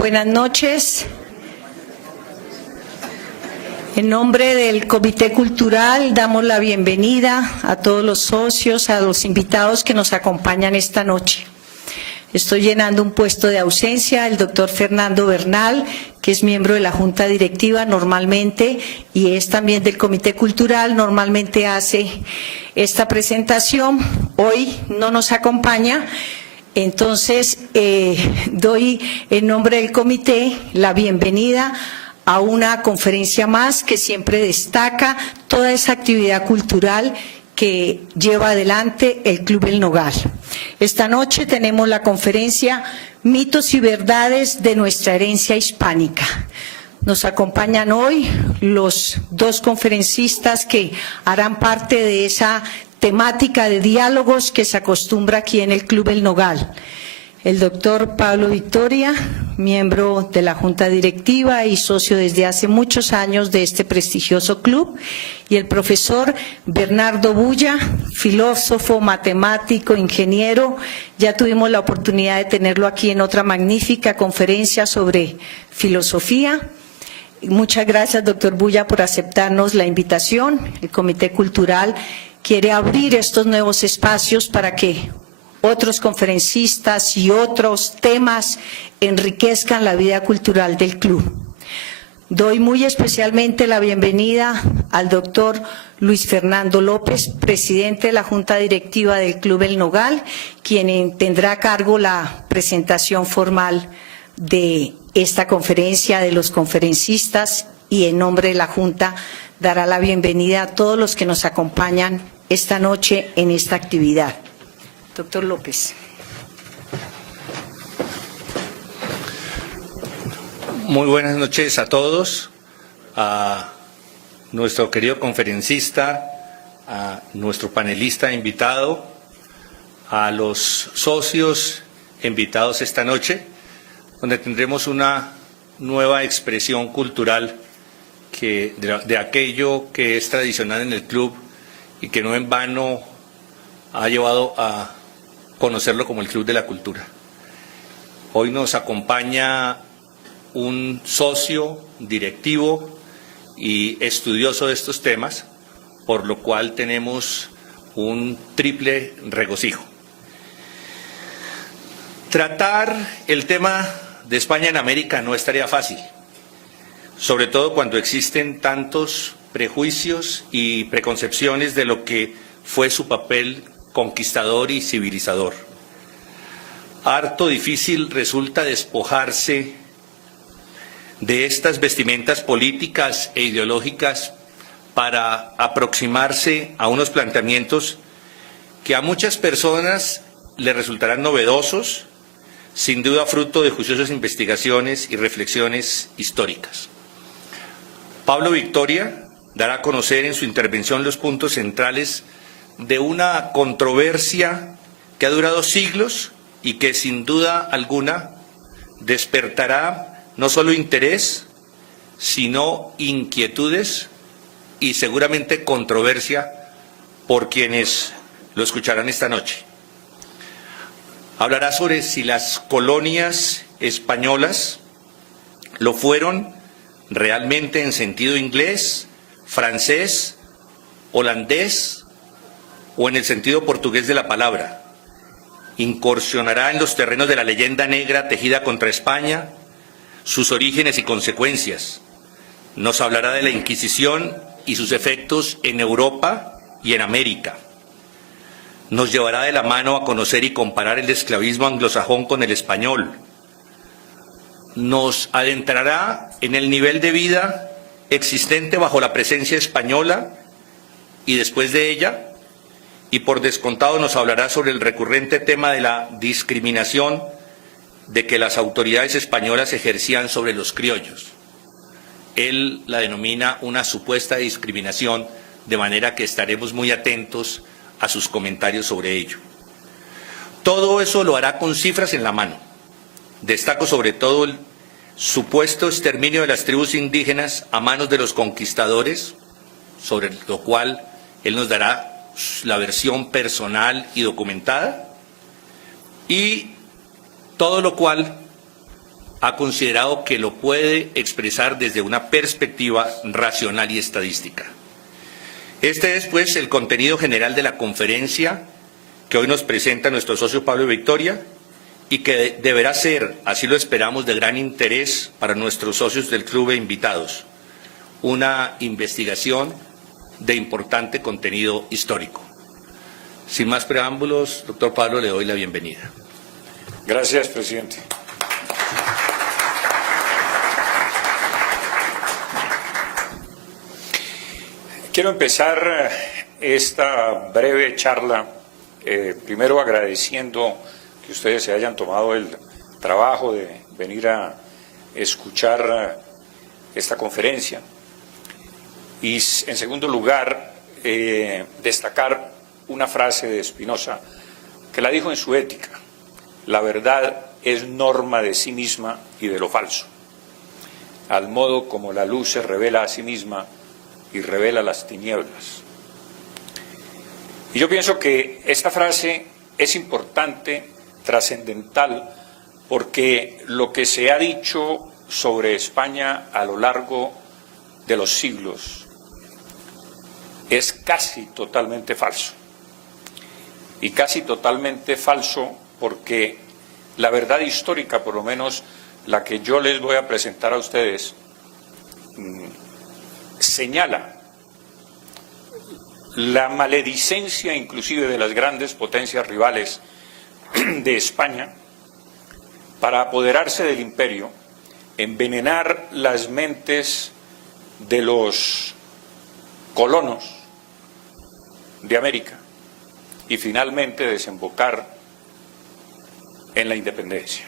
Buenas noches. En nombre del Comité Cultural damos la bienvenida a todos los socios, a los invitados que nos acompañan esta noche. Estoy llenando un puesto de ausencia, el doctor Fernando Bernal, que es miembro de la Junta Directiva normalmente y es también del Comité Cultural, normalmente hace esta presentación. Hoy no nos acompaña, entonces doy en nombre del comité la bienvenida a una conferencia más que siempre destaca toda esa actividad cultural que lleva adelante el Club El Nogal. Esta noche tenemos la conferencia Mitos y Verdades de nuestra herencia hispánica. Nos acompañan hoy los dos conferencistas que harán parte de esa temática de diálogos que se acostumbra aquí en el Club El Nogal. El doctor Pablo Victoria, miembro de la Junta Directiva y socio desde hace muchos años de este prestigioso club, y el profesor Bernardo Bulla, filósofo, matemático, ingeniero. Ya tuvimos la oportunidad de tenerlo aquí en otra magnífica conferencia sobre filosofía. Muchas gracias, doctor Bulla, por aceptarnos la invitación. El Comité Cultural quiere abrir estos nuevos espacios para que otros conferencistas y otros temas enriquezcan la vida cultural del club. Doy muy especialmente la bienvenida al doctor Luis Fernando López, presidente de la Junta Directiva del Club El Nogal, quien tendrá a cargo la presentación formal de esta conferencia de los conferencistas y en nombre de la Junta dará la bienvenida a todos los que nos acompañan esta noche en esta actividad. Doctor López. Muy buenas noches a todos, a nuestro querido conferencista, a nuestro panelista invitado, a los socios invitados esta noche, donde tendremos una nueva expresión cultural de aquello que es tradicional en el club y que no en vano ha llevado a conocerlo como el Club de la Cultura. Hoy nos acompaña un socio directivo y estudioso de estos temas, por lo cual tenemos un triple regocijo. Tratar el tema de España en América no es tarea fácil, sobre todo cuando existen tantos prejuicios y preconcepciones de lo que fue su papel conquistador y civilizador. Harto difícil resulta despojarse de estas vestimentas políticas e ideológicas para aproximarse a unos planteamientos que a muchas personas les resultarán novedosos, sin duda fruto de juiciosas investigaciones y reflexiones históricas. Pablo Victoria dará a conocer en su intervención los puntos centrales de una controversia que ha durado siglos y que sin duda alguna despertará no solo interés, sino inquietudes y seguramente controversia por quienes lo escucharán esta noche. Hablará sobre si las colonias españolas lo fueron realmente en sentido inglés, francés, holandés o en el sentido portugués de la palabra. Incursionará en los terrenos de la leyenda negra tejida contra España, sus orígenes y consecuencias. Nos hablará de la Inquisición y sus efectos en Europa y en América. Nos llevará de la mano a conocer y comparar el esclavismo anglosajón con el español. Nos adentrará en el nivel de vida existente bajo la presencia española y después de ella, y por descontado nos hablará sobre el recurrente tema de la discriminación de que las autoridades españolas ejercían sobre los criollos. Él la denomina una supuesta discriminación, de manera que estaremos muy atentos a sus comentarios sobre ello. Todo eso lo hará con cifras en la mano. Destaco sobre todo el supuesto exterminio de las tribus indígenas a manos de los conquistadores, sobre lo cual él nos dará la versión personal y documentada, y todo lo cual ha considerado que lo puede expresar desde una perspectiva racional y estadística. Este es, pues, el contenido general de la conferencia que hoy nos presenta nuestro socio Pablo Victoria y que deberá ser, así lo esperamos, de gran interés para nuestros socios del club e invitados. Una investigación de importante contenido histórico. Sin más preámbulos, doctor Pablo, le doy la bienvenida. Gracias, presidente. Quiero empezar esta breve charla primero agradeciendo que ustedes se hayan tomado el trabajo de venir a escuchar esta conferencia y, en segundo lugar, destacar una frase de Spinoza que la dijo en su Ética: la verdad es norma de sí misma y de lo falso, al modo como la luz se revela a sí misma y revela las tinieblas. Y yo pienso que esta frase es importante, trascendental, porque lo que se ha dicho sobre España a lo largo de los siglos es casi totalmente falso. Y casi totalmente falso porque la verdad histórica, por lo menos la que yo les voy a presentar a ustedes, señala la maledicencia inclusive de las grandes potencias rivales de España para apoderarse del imperio, envenenar las mentes de los colonos de América y finalmente desembocar en la independencia.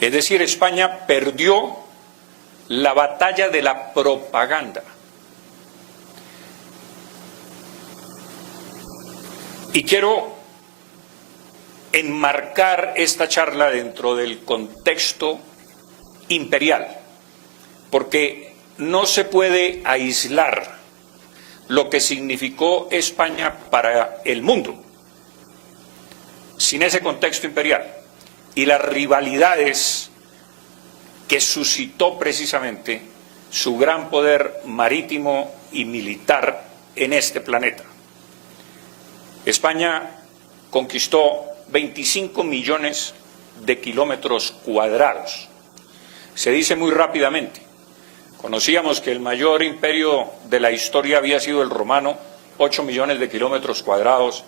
Es decir, España perdió la batalla de la propaganda. Y quiero enmarcar esta charla dentro del contexto imperial, porque no se puede aislar lo que significó España para el mundo sin ese contexto imperial y las rivalidades que suscitó precisamente su gran poder marítimo y militar en este planeta. España conquistó 25 millones de kilómetros cuadrados. Se dice muy rápidamente. Conocíamos que el mayor imperio de la historia había sido el romano, 8 millones de kilómetros cuadrados.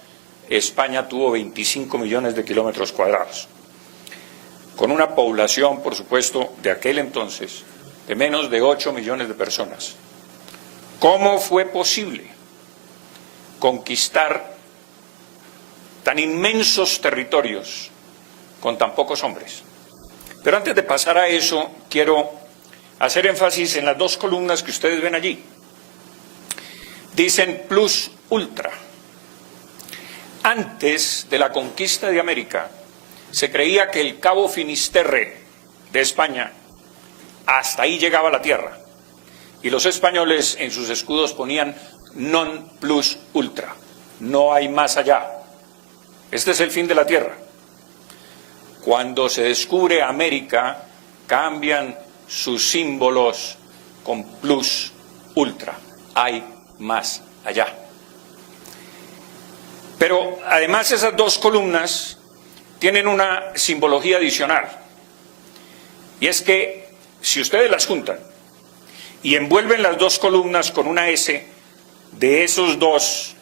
España tuvo 25 millones de kilómetros cuadrados. Con una población, por supuesto, de aquel entonces, de menos de 8 millones de personas. ¿Cómo fue posible conquistar tan inmensos territorios con tan pocos hombres? Pero antes de pasar a eso, quiero hacer énfasis en las dos columnas que ustedes ven allí. Dicen plus ultra. Antes de la conquista de América, se creía que el Cabo Finisterre de España, hasta ahí llegaba la tierra. Y los españoles en sus escudos ponían non plus ultra, no hay más allá. Este es el fin de la tierra. Cuando se descubre América, cambian sus símbolos con plus ultra, hay más allá. Pero además esas dos columnas tienen una simbología adicional, y es que si ustedes las juntan y envuelven las dos columnas con una S de esos dos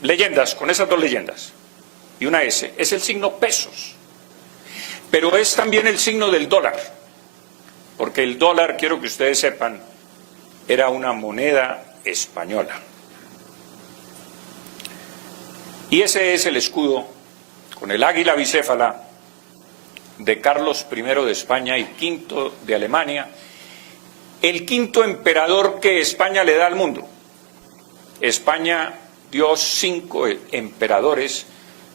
leyendas, con esas dos leyendas y una S, es el signo pesos, pero es también el signo del dólar, porque el dólar, quiero que ustedes sepan, era una moneda española. Y ese es el escudo con el águila bicéfala de Carlos I de España y V de Alemania, el quinto emperador que España le da al mundo. España dio 5 emperadores,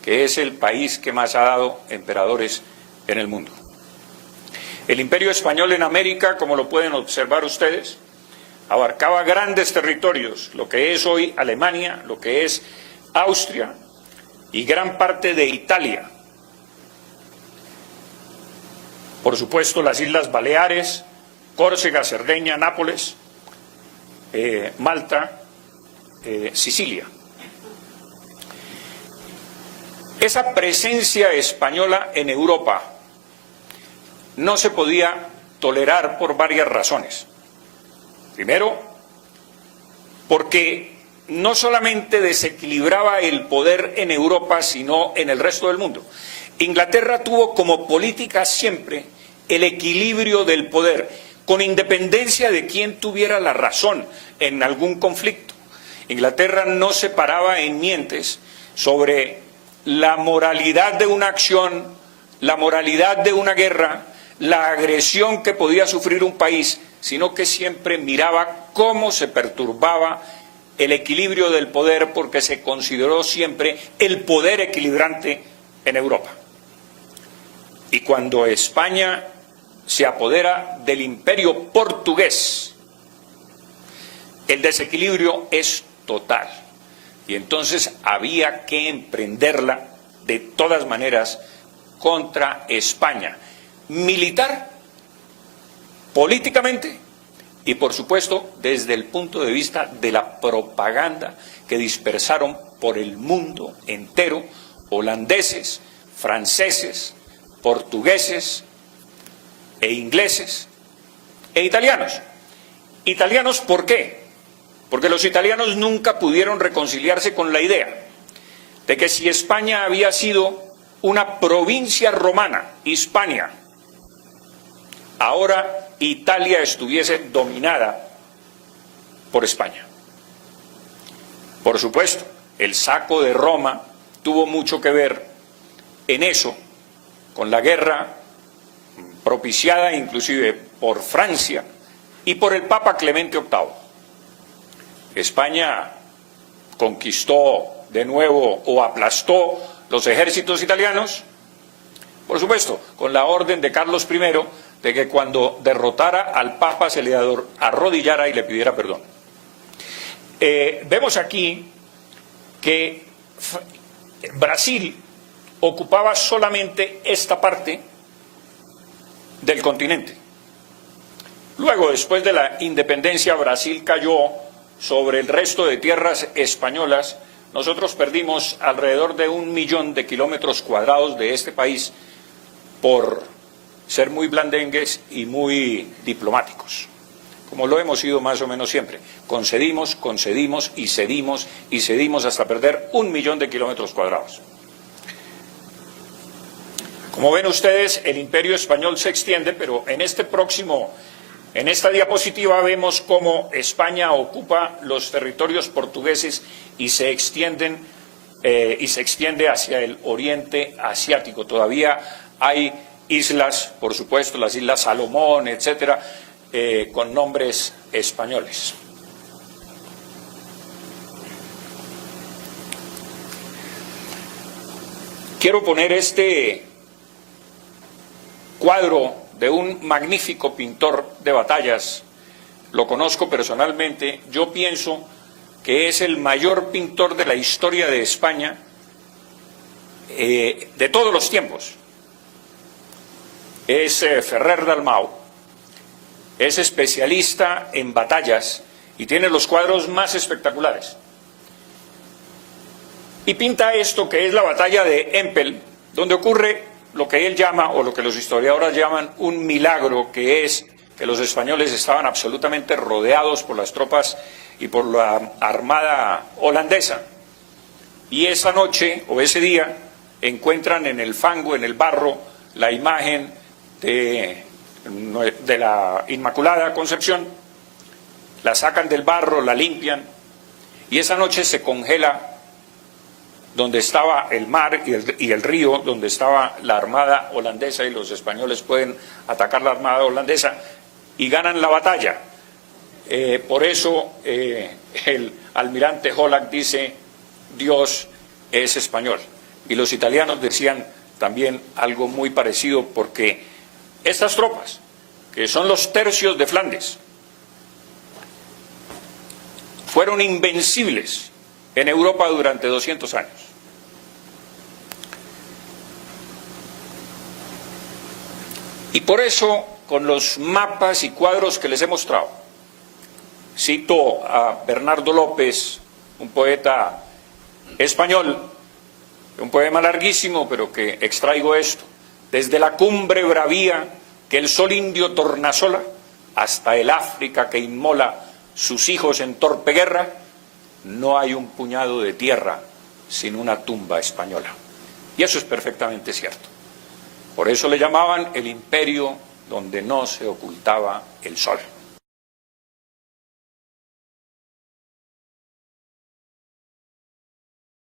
que es el país que más ha dado emperadores en el mundo. El imperio español en América, como lo pueden observar ustedes, abarcaba grandes territorios, lo que es hoy Alemania, lo que es Austria y gran parte de Italia. por supuesto las Islas Baleares, Córcega, Cerdeña, Nápoles, Malta, Sicilia. Esa presencia española en Europa no se podía tolerar por varias razones. Primero, porque no solamente desequilibraba el poder en Europa, sino en el resto del mundo. Inglaterra tuvo como política siempre el equilibrio del poder, con independencia de quién tuviera la razón en algún conflicto. Inglaterra no se paraba en mientes sobre la moralidad de una acción, la moralidad de una guerra, la agresión que podía sufrir un país, sino que siempre miraba cómo se perturbaba el equilibrio del poder, porque se consideró siempre el poder equilibrante en Europa. Y cuando España se apodera del imperio portugués, el desequilibrio es total. Y entonces había que emprenderla de todas maneras contra España, militar, políticamente y por supuesto desde el punto de vista de la propaganda que dispersaron por el mundo entero holandeses, franceses, portugueses e ingleses e italianos. ¿Italianos por qué? Porque los italianos nunca pudieron reconciliarse con la idea de que si España había sido una provincia romana, Hispania, ahora Italia estuviese dominada por España. Por supuesto, el saco de Roma tuvo mucho que ver en eso, con la guerra propiciada inclusive por Francia y por el Papa Clemente VIII. España conquistó de nuevo o aplastó los ejércitos italianos, por supuesto, con la orden de Carlos I de que cuando derrotara al Papa se le arrodillara y le pidiera perdón. Vemos aquí que Brasil ocupaba solamente esta parte del continente. Luego, después de la independencia, Brasil cayó sobre el resto de tierras españolas. Nosotros perdimos alrededor de 1 millón de kilómetros cuadrados de este país por ser muy blandengues y muy diplomáticos, como lo hemos sido más o menos siempre. Concedimos, concedimos y cedimos hasta perder 1 millón de kilómetros cuadrados. Como ven ustedes, el imperio español se extiende, pero en esta diapositiva vemos cómo España ocupa los territorios portugueses y se extiende hacia el oriente asiático. Todavía hay islas, por supuesto, las Islas Salomón, etcétera, con nombres españoles. Quiero poner este cuadro de un magnífico pintor de batallas. Lo conozco personalmente. Yo pienso que es el mayor pintor de la historia de España, de todos los tiempos. Es Ferrer Dalmau, es especialista en batallas y tiene los cuadros más espectaculares. Y pinta esto que es la batalla de Empel, donde ocurre lo que él llama, o lo que los historiadores llaman, un milagro, que es que los españoles estaban absolutamente rodeados por las tropas y por la armada holandesa. Y esa noche, o ese día, encuentran en el fango, en el barro, la imagen de la Inmaculada Concepción, la sacan del barro, la limpian, y esa noche se congela donde estaba el mar y el río, donde estaba la armada holandesa, y los españoles pueden atacar la armada holandesa y ganan la batalla. Por eso el almirante Hollack dice: Dios es español. Y los italianos decían también algo muy parecido, porque estas tropas, que son los tercios de Flandes, fueron invencibles en Europa durante 200 años. Y por eso, con los mapas y cuadros que les he mostrado, cito a Bernardo López, un poeta español, un poema larguísimo, pero que extraigo esto: desde la cumbre bravía que el sol indio tornasola, hasta el África que inmola sus hijos en torpe guerra, no hay un puñado de tierra sin una tumba española. Y eso es perfectamente cierto. Por eso le llamaban el imperio donde no se ocultaba el sol.